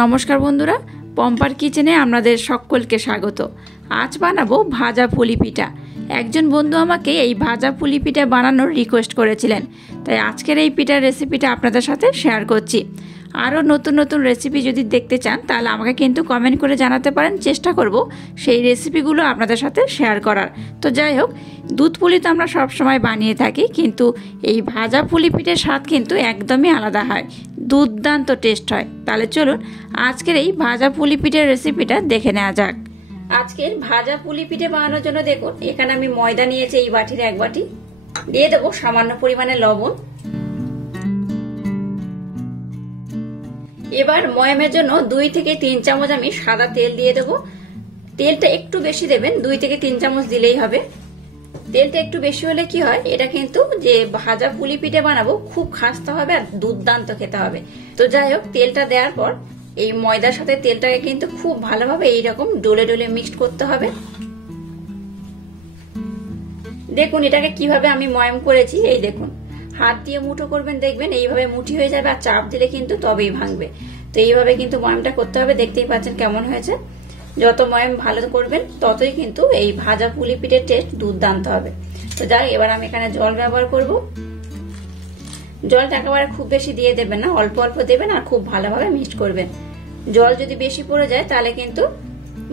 নমস্কার বন্ধুরা, পম্পার কিচেনে আপনাদের সকলকে স্বাগত। আজ বানাবো ভাজা পুলি পিঠা। একজন বন্ধু আমাকে এই ভাজা পুলি পিঠা বানানোর রিকোয়েস্ট করেছিলেন, তাই আজকের এই পিঠার রেসিপিটা আপনাদের সাথে শেয়ার করছি। আরও নতুন নতুন রেসিপি যদি দেখতে চান তাহলে আমাকে কিন্তু কমেন্ট করে জানাতে পারেন, চেষ্টা করব সেই রেসিপিগুলো আপনাদের সাথে শেয়ার করার। তো যাই হোক, দুধ পুলি তো আমরা সবসময় বানিয়ে থাকি, কিন্তু এই ভাজা পুলি পিঠের স্বাদ কিন্তু একদমই আলাদা হয়, দুর্দান্ত টেস্ট হয়। তাহলে চলুন আজকের এই ভাজা পুলি পিঠের রেসিপিটা দেখে নেওয়া যাক। আজকের ভাজা পুলি পিঠে বানানোর জন্য দেখুন, এখানে আমি ময়দা নিয়েছি এই বাটির 1 বাটি, দিয়ে দেবো সামান্য পরিমাণে লবণ। এবার ময়ামের জন্য 2 থেকে 3 চামচ আমি সাদা তেল দিয়ে দেবো। তেলটা একটু বেশি দেবেন, 2 থেকে 3 চামচ দিলেই হবে। তেলটা একটু বেশি হলে কি হয়, এটা কিন্তু যে ভাজা পুলি পিঠে বানাবো খুব খাস্তা হবে আর দুর্দান্ত খেতে হবে। তো যাই হোক, তেলটা দেওয়ার পর এই ময়দার সাথে তেলটাকে কিন্তু খুব ভালোভাবে এইরকম ডলে ডলে মিক্সড করতে হবে। দেখুন এটাকে কিভাবে আমি ময়াম করেছি, এই দেখুন হাত দিয়ে মুঠো করবেন, দেখবেন এইভাবে মুঠি হয়ে যাবে, আর চাপ দিলে কিন্তু তবেই ভাঙবে। তো এইভাবে কিন্তু ময়ামটা করতে হবে। দেখতেই পাচ্ছেন কেমন হয়েছে। যত ময়াম ভালো করবেন ততই কিন্তু এই ভাজা পুলি পিঠের টেস্ট দুর্দান্ত হবে। তো যাই, এবার আমি এখানে জল ব্যবহার করব। জলটা একেবারে খুব বেশি দিয়ে দেবেন না, অল্প অল্প দেবেন আর খুব ভালোভাবে মিক্সড করবেন। জল যদি বেশি পড়ে যায় তাহলে কিন্তু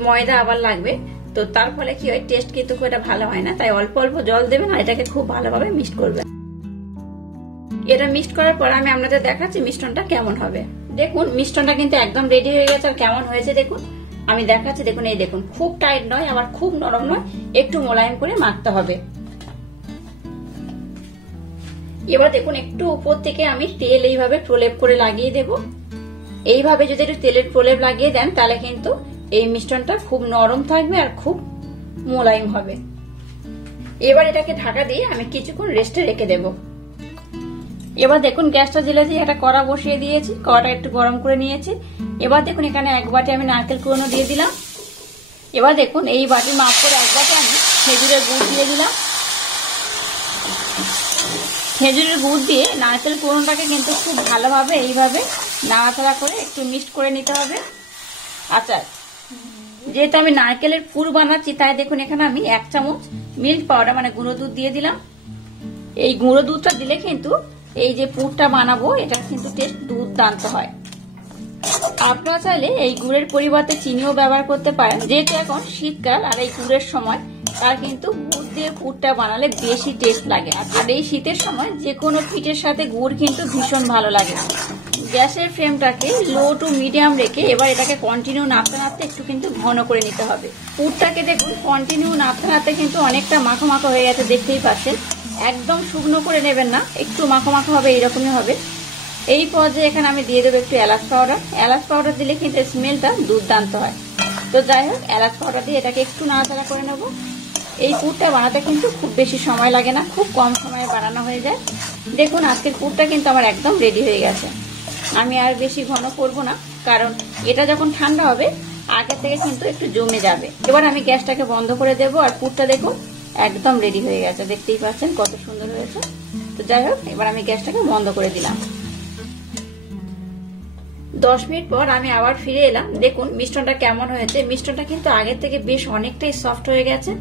ময়দা আবার লাগবে, তো তার ফলে কি হয়, টেস্ট কিন্তু খুব একটা ভালো হয় না। তাই অল্প অল্প জল দেবেন আর এটাকে খুব ভালোভাবে মিক্সড করবেন। এটা মিক্সড করার পর আমি আপনাদের দেখাচ্ছি মিশ্রণটা কেমন হবে। দেখুন মিশ্রণটা কিন্তু একদম রেডি হয়ে গেছে। আর কেমন হয়েছে দেখুন, আমি দেখাচ্ছি। দেখুন এই দেখুন, খুব টাইট নয় আবার খুব নরম নয়, একটু মোলায়েম করে মাখতে হবে। এবার দেখুন একটু উপর থেকে আমি তেল এইভাবে প্রলেপ করে লাগিয়ে দেব। এইভাবে যদি একটু তেলের প্রলেপ লাগিয়ে দেন তাহলে কিন্তু এই মিশ্রণটা খুব নরম থাকবে আর খুব মোলায়েম হবে। এবার এটাকে ঢাকা দিয়ে আমি কিছুক্ষণ রেস্টে রেখে দেব। এবার দেখুন গ্যাসটা জ্বেলে দিয়ে একটা কড়া বসিয়ে দিয়েছি, কড়াটা একটু গরম করে নিয়েছি। এবার দেখুন এখানে 1 বাটি আমি নারকেল কুড়নো দিয়ে দিলাম। এবার দেখুন এই বাটি মাপ করে 1 বাটি আমি খেজুরের গুড় দিয়ে দিলাম। খেজুরের গুড় দিয়ে নারকেল কুড়নোটাকে কিন্তু খুব ভালোভাবে এইভাবে নাড়াচাড়া করে একটু মিক্সড করে নিতে হবে। আচ্ছা, যেহেতু আমি নারকেলের পুর বানাচ্ছি তাই দেখুন এখানে আমি 1 চামচ মিল্ক পাউডার মানে গুঁড়ো দুধ দিয়ে দিলাম। এই গুঁড়ো দুধটা দিলে কিন্তু এই যে পুরটা বানাবো এটা কিন্তু টেস্ট দুর্দান্ত হয়। আপনারা চাইলে এই গুড়ের পরিবর্তে চিনিও ব্যবহার করতে পারেন, যেহেতু এখন শীতকাল আর এই গুড়ের সময়, তার কিন্তু গুড় দিয়ে পুরটা বানালে বেশি টেস্ট লাগে। আর এই শীতের সময় যে কোনো পিঠের সাথে গুড় কিন্তু ভীষণ ভালো লাগে। গ্যাসের ফ্লেমটাকে লো টু মিডিয়াম রেখে এবার এটাকে কন্টিনিউ নাড়তে নাড়তে একটু কিন্তু ঘন করে নিতে হবে। পুরটাকে দেখুন কন্টিনিউ নাড়তে নাড়তে কিন্তু অনেকটা মাখো মাখো হয়ে গেছে, দেখতেই পাচ্ছেন। একদম শুকনো করে নেবেন না, একটু মাখো মাখো হবে, এইরকমই হবে। এই পর্যায়ে এখানে আমি দিয়ে দেবো একটু এলাচ পাউডার। এলাচ পাউডার দিলে কিন্তু স্মেলটা দুর্দান্ত হয়। তো যাই হোক, এলাচ পাউডার দিয়ে এটাকে একটু নাড়াচাড়া করে নেবো। এই পুরটা বানাতে কিন্তু খুব বেশি সময় লাগে না, খুব কম সময়ে বানানো হয়ে যায়। দেখুন আজকের পুরটা কিন্তু আমার একদম রেডি হয়ে গেছে। আমি আর বেশি ঘন করব না, কারণ এটা যখন ঠান্ডা হবে আগে থেকে কিন্তু একটু জমে যাবে। এবার আমি গ্যাসটাকে বন্ধ করে দেবো আর পুরটা দেখুন একদম রেডি হয়ে গেছে, দেখতেই পাচ্ছেন কত সুন্দর হয়েছে। তো যাই হোক, এবার আমি গ্যাসটাকে বন্ধ করে দিলাম। 10 মিনিট পর আমি আবার ফিরে এলাম। দেখুন মিশ্রণটা কেমন হয়েছে। মিশ্রণটা কিন্তু আগের থেকে বেশ অনেকটাই সফট হয়ে গেছে,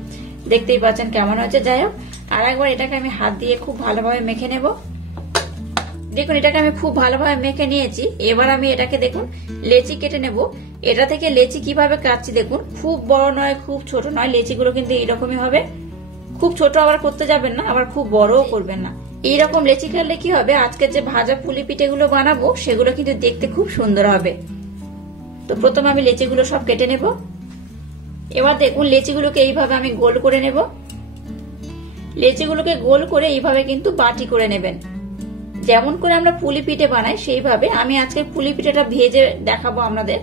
দেখতেই পাচ্ছেন কেমন হয়েছে। যাই হোক, আর একবার এটাকে আমি হাত দিয়ে খুব ভালোভাবে মেখে নেব। দেখুন এটাকে আমি খুব ভালোভাবে মেখে নিয়েছি। এবার আমি এটাকে দেখুন লেচি কেটে নেব। এটা থেকে লেচি কিভাবে কাটছি দেখুন, খুব বড় নয় খুব ছোট নয়, লেচিগুলো কিন্তু এইরকমই হবে। খুব ছোট আবার করতে যাবেন না, আবার খুব বড়ও করবেন না। এইরকম লেচি কাটলে কি হবে, আজকে যে ভাজা পুলি পিঠেগুলো বানাবো সেগুলো কিন্তু দেখতে খুব সুন্দর হবে। তো প্রথমে আমি লেচিগুলো সব কেটে নেব। এবার দেখুন লেচিগুলোকে এইভাবে আমি গোল করে নেব। লেচিগুলোকে গোল করে এইভাবে কিন্তু বাটি করে নেবেন। যেমন করে আমরা পুলি পিঠে বানাই সেইভাবে আমি আজকে পুলি পিঠেটা ভেজে দেখাবো আপনাদের।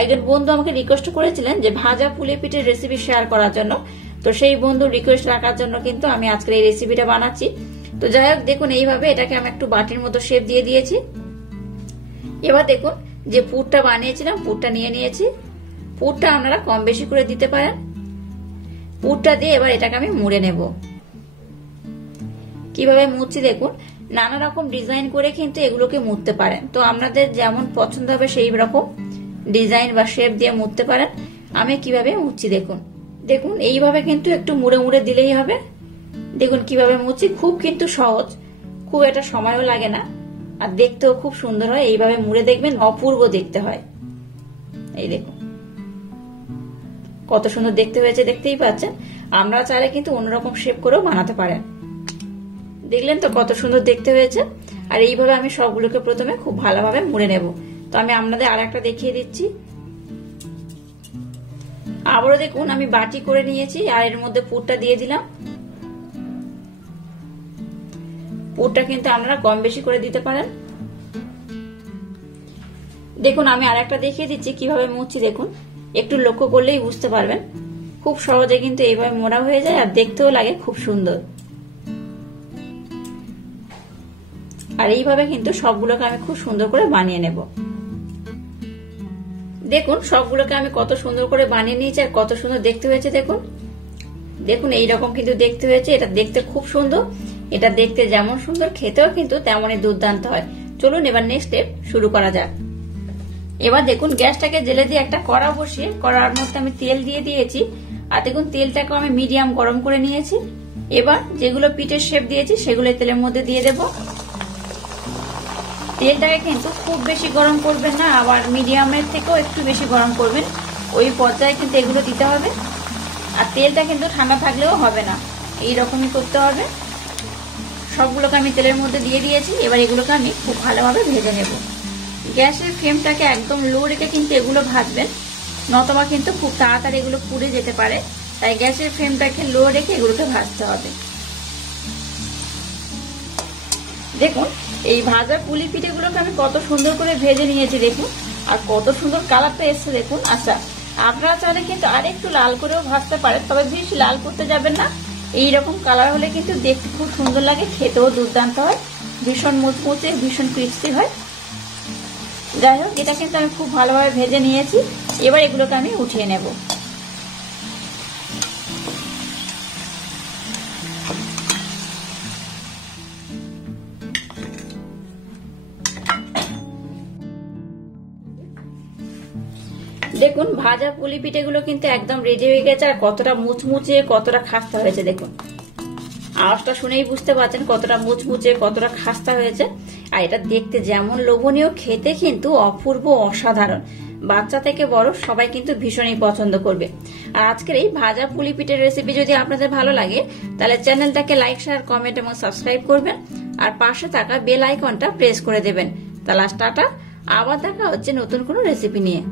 একজন বন্ধু আমাকে রিকোয়েস্ট করেছিলেন যে ভাজা পুলি পিঠের রেসিপি শেয়ার করার জন্য, তো সেই বন্ধুর রিকোয়েস্ট রাখার জন্য কিন্তু আমি আজকে এই রেসিপিটা বানাচ্ছি। তো যাই হোক, দেখুন এইভাবে এটাকে আমি একটু বাটির মতো শেপ দিয়ে দিয়েছি। এবার দেখুন যে পুরটা বানিয়েছিলাম পুরটা নিয়ে নিয়েছি। পুরটা আপনারা কম বেশি করে দিতে পারেন। পুরটা দিয়ে এবার এটাকে আমি মুড়ে নেব। কিভাবে মুড়ছি দেখুন, নানা রকম ডিজাইন করে কিন্তু এগুলোকে মুড়তে পারেন। তো আপনাদের যেমন পছন্দ হবে সেই রকম ডিজাইন বা শেপ দিয়ে মুড়তে পারেন। আমি কিভাবে মুড়ছি দেখুন। দেখুন এইভাবে কিন্তু একটু মুড়ে মুড়ে দিলেই হবে। দেখুন কিভাবে মুড়ছি, খুব কিন্তু সহজ, খুব একটা সময়ও লাগে না, আর দেখতেও খুব সুন্দর হয়। এইভাবে মুড়ে দেখবেন অপূর্ব দেখতে হয়। এই দেখুন কত সুন্দর দেখতে হয়েছে, দেখতেই পাচ্ছেন। আমরা চাইলে কিন্তু অন্যরকম শেপ করেও বানাতে পারেন। দেখলেন তো কত সুন্দর দেখতে হয়েছে। আর এইভাবে আমি সবগুলোকে প্রথমে খুব ভালোভাবে মুড়ে নেব। তো আমি আপনাদের আর একটা দেখিয়ে দিচ্ছি। আবারও দেখুন আমি বাটি করে নিয়েছি, আর এর মধ্যে পুরটা দিয়ে দিলাম। পুরটা কিন্তু আপনারা কম বেশি করে দিতে পারেন। দেখুন আমি আর একটা দেখিয়ে দিচ্ছি কিভাবে মুড়ছি। দেখুন একটু লক্ষ্য করলেই বুঝতে পারবেন, খুব সহজে কিন্তু এইভাবে মোড়া হয়ে যায়, আর দেখতেও লাগে খুব সুন্দর। আর এইভাবে কিন্তু সবগুলোকে আমি খুব সুন্দর করে বানিয়ে নেব। দেখুন সবগুলোকে আমি কত সুন্দর করে বানিয়ে নিয়েছি, আর কত সুন্দর দেখতে হয়েছে। দেখুন দেখুন এইরকম কিন্তু দেখতে হয়েছে। এটা দেখতে খুব সুন্দর, এটা দেখতে যেমন সুন্দর খেতেও কিন্তু তেমনই দুর্দান্ত হয়। চলুন এবার নেক্সট স্টেপ শুরু করা যাক। এবার দেখুন গ্যাসটাকে জেলে দিয়ে একটা কড়া বসিয়ে কড়ার মধ্যে আমি তেল দিয়ে দিয়েছি, আর দেখুন তেলটাকে আমি মিডিয়াম গরম করে নিয়েছি। এবার যেগুলো পিঠের শেপ দিয়েছি সেগুলো তেলের মধ্যে দিয়ে দেব। তেলটাকে কিন্তু খুব বেশি গরম করবেন না, আবার মিডিয়ামের থেকেও একটু বেশি গরম করবেন, ওই পর্যায়ে কিন্তু এগুলো দিতে হবে। আর তেলটা কিন্তু ঠান্ডা থাকলেও হবে না, এইরকমই করতে হবে। সবগুলোকে আমি তেলের মধ্যে দিয়ে দিয়েছি। এবার এগুলোকে আমি খুব ভালোভাবে ভেজে নেব। গ্যাসের ফ্লেমটাকে একদম লো রেখে কিন্তু এগুলো ভাজবেন, নতবা কিন্তু খুব তাড়াতাড়ি এগুলো পুড়ে যেতে পারে। তাই গ্যাসের ফ্লেমটাকে লো রেখে এগুলোকে ভাজতে হবে। দেখুন এই ভাজা পুলি পিঠেগুলোকে আমি কত সুন্দর করে ভেজে নিয়েছি দেখুন, আর কত সুন্দর কালারটা এসছে দেখুন। আচ্ছা আপনারা চাইলে কিন্তু আর একটু লাল করেও ভাজতে পারেন, তবে বেশি লাল করতে যাবেন না। এইরকম কালার হলে কিন্তু দেখতে খুব সুন্দর লাগে, খেতেও দুর্দান্ত হয়, ভীষণ মুচমুচে, ভীষণ ক্রিস্পি হয়। যাই হোক এটা কিন্তু আমি খুব ভালোভাবে ভেজে নিয়েছি। এবার এগুলোকে আমি উঠিয়ে নেব। দেখুন ভাজা পুলি পিঠেগুলো কিন্তু একদম রেডি হয়ে গেছে, আর কতটা মুচমুচে, কতটা খাস্তা হয়েছে। দেখুন আওয়াজটা শুনেই বুঝতে পারছেন কতটা মুচমুচে, কতটা খাস্তা হয়েছে। আর এটা দেখতে যেমন লোভনীয়, খেতে কিন্তু অপূর্ব, অসাধারণ। বাচ্চা থেকে বড় সবাই কিন্তু ভীষণই পছন্দ করবে। আর আজকের এই ভাজা পুলি পিঠের রেসিপি যদি আপনাদের ভালো লাগে তাহলে চ্যানেলটাকে লাইক, শেয়ার, কমেন্ট এবং সাবস্ক্রাইব করবেন, আর পাশে থাকা বেল আইকনটা প্রেস করে দেবেন। তাহলে টাটা, আবার দেখা হচ্ছে নতুন কোনো রেসিপি নিয়ে।